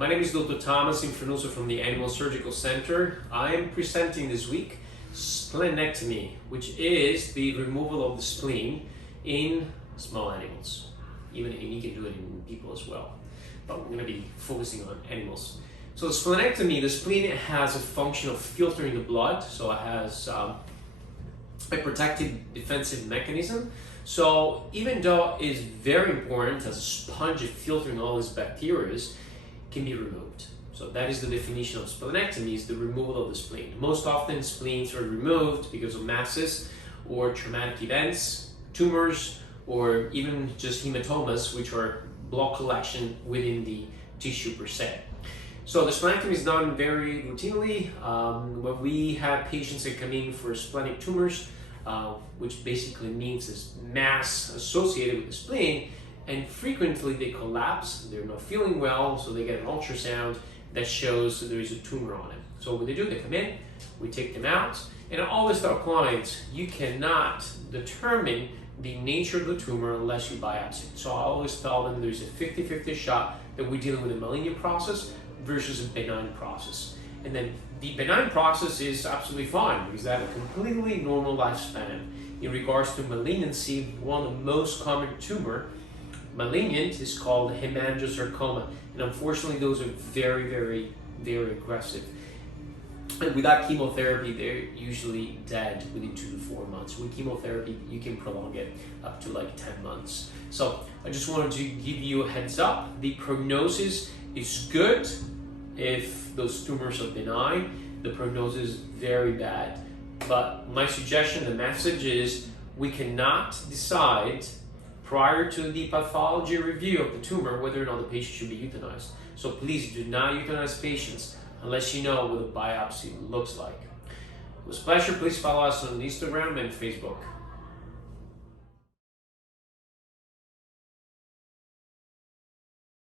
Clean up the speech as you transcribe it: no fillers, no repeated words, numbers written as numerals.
My name is Dr. Thomas Infranuso from the Animal Surgical Center. I am presenting this week splenectomy, which is the removal of the spleen in small animals. And you can do it in people as well, but we're going to be focusing on animals. So the splenectomy, the spleen has a function of filtering the blood, so it has a protective defensive mechanism. So even though it's very important as a sponge of filtering all these bacteria, can be removed. So that is the definition of splenectomy, is the removal of the spleen. Most often spleens are removed because of masses or traumatic events, tumors, or even just hematomas, which are blood collection within the tissue per se. So the splenectomy is done very routinely when we have patients that come in for splenic tumors, which basically means this mass associated with the spleen, and frequently they collapse, they're not feeling well, so they get an ultrasound that shows that there is a tumor on it. So what they do, they come in, we take them out, and I always tell clients, you cannot determine the nature of the tumor unless you biopsy. So I always tell them there's a 50-50 shot that we're dealing with a malignant process versus a benign process. And then the benign process is absolutely fine because they have a completely normal lifespan. In regards to malignancy, one of the most common tumor, malignant, is called hemangiosarcoma. And unfortunately, those are very, very, very aggressive. And without chemotherapy, they're usually dead within 2 to 4 months. With chemotherapy, you can prolong it up to like 10 months. So I just wanted to give you a heads up. The prognosis is good if those tumors are benign. The prognosis is very bad. But my suggestion, the message is, we cannot decide prior to the pathology review of the tumor whether or not the patient should be euthanized. So please do not euthanize patients unless you know what a biopsy looks like. It was a pleasure. Please follow us on Instagram and Facebook.